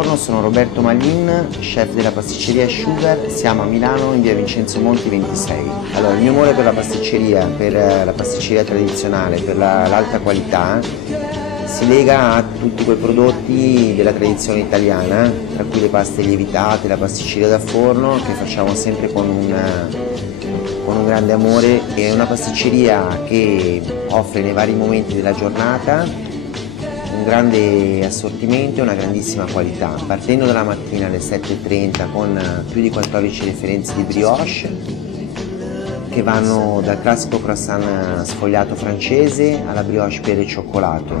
Buongiorno, sono Roberto Maglin, chef della pasticceria Sugar, siamo a Milano in via Vincenzo Monti 26. Allora, il mio amore per la pasticceria tradizionale, per l'alta qualità, si lega a tutti quei prodotti della tradizione italiana, tra cui le paste lievitate, la pasticceria da forno, che facciamo sempre con un grande amore. È una pasticceria che offre nei vari momenti della giornata un grande assortimento e una grandissima qualità, partendo dalla mattina alle 7:30 con più di 14 referenze di brioche che vanno dal classico croissant sfogliato francese alla brioche pere e cioccolato.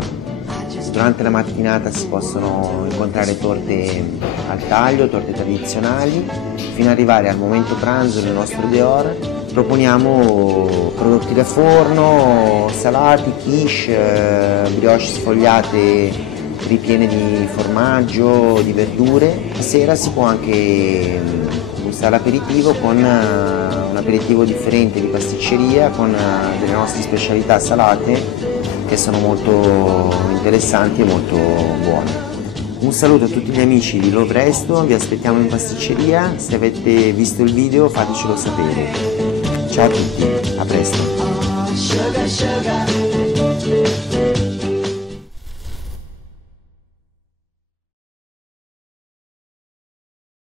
Durante la mattinata si possono incontrare torte al taglio, torte tradizionali, fino ad arrivare al momento pranzo del nostro dehors. Proponiamo prodotti da forno, salati, quiche, brioche sfogliate ripiene di formaggio, di verdure. La sera si può anche gustare l'aperitivo con un aperitivo differente di pasticceria con delle nostre specialità salate che sono molto interessanti e molto buone. Un saluto a tutti gli amici di Love Resto, vi aspettiamo in pasticceria, se avete visto il video fatecelo sapere. Ciao a tutti, a presto!